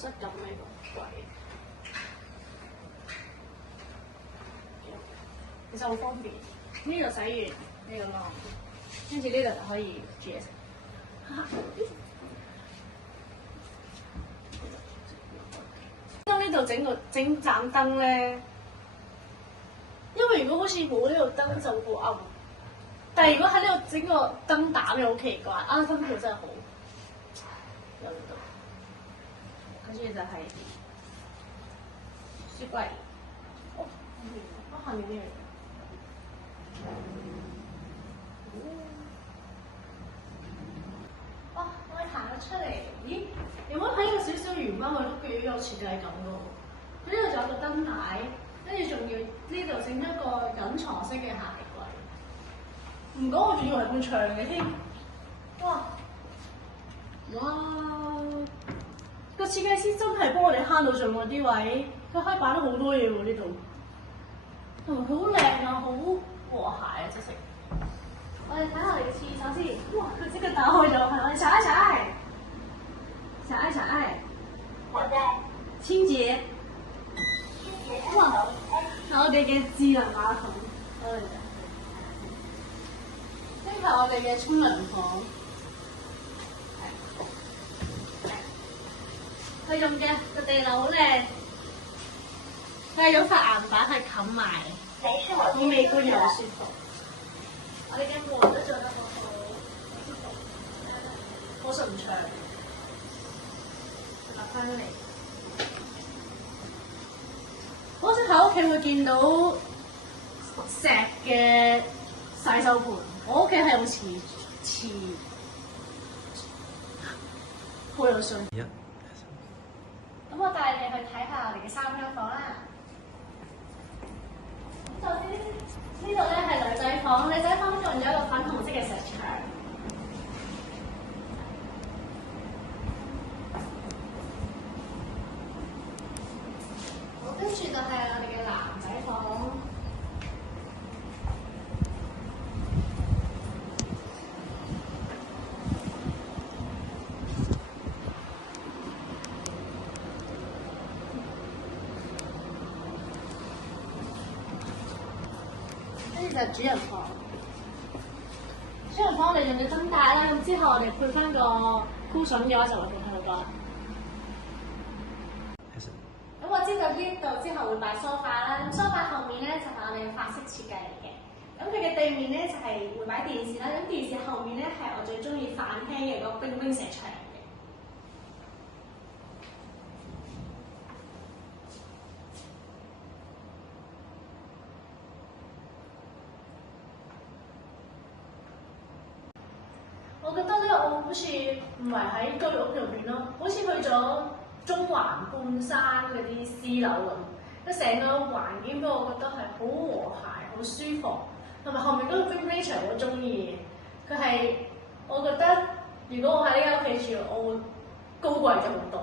質感呢個櫃，其實好方便。呢度洗完呢個咯，跟住呢度就可以煮嘢食。當呢度整盞燈咧，因為如果好似冇呢度燈就好暗，但係如果喺呢度整個燈膽又好奇怪，啊燈泡真係好有度。跟住就係雪櫃，哦，下面呢樣。哇！我哋行咗出嚟，咦？有冇睇過少少原灣？我都幾有設計感㗎喎。佢呢度仲有個燈帶，跟住仲要呢度整一個隱藏式嘅鞋櫃。唔講我仲以為係埲牆嘅添。哇！哇！個設計師真係幫我哋慳到盡喎啲位，佢可以擺到好多嘢喎呢度，同埋佢好靚啊，好和諧啊，即係。我哋睇下我哋嘅廁所先，哇！佢即刻打開咗，係我哋小愛，清潔，哇！係我哋嘅智能馬桶，呢係我哋嘅沖涼房。佢用嘅個地樓好靚，佢係用塊岩板去冚埋，好美觀又舒服。我哋嘅門都做得好好，好順暢。落翻嚟，好似喺屋企會見到石嘅洗手盆，我屋企係用瓷，好有信。咁我帶你去睇下我哋嘅3間房啦。首先呢度咧係女仔房，女仔房仲有一個粉紅色嘅石牆。好，跟住就係我哋嘅男仔房。呢就係主人房，主人房我哋用咗燈帶啦，咁之後我哋配翻個 cushion 嘅話就會好睇好多啦。咁我知道呢度之後會擺 sofa 啦，咁 sofa 後面咧就係我哋嘅法式設計嚟嘅。咁佢嘅地面咧就係會擺電視啦，咁電視後面咧係我最中意反廳嘅嗰個冰石牆。我覺得咧，我好似唔係喺居屋入邊咯，好似去咗中環半山嗰啲私樓咁。佢成個環境俾我覺得係好和諧、好舒服，同埋後面嗰個 vibration 我中意。佢係我覺得，如果我喺呢間屋企住，我會高貴咗好多。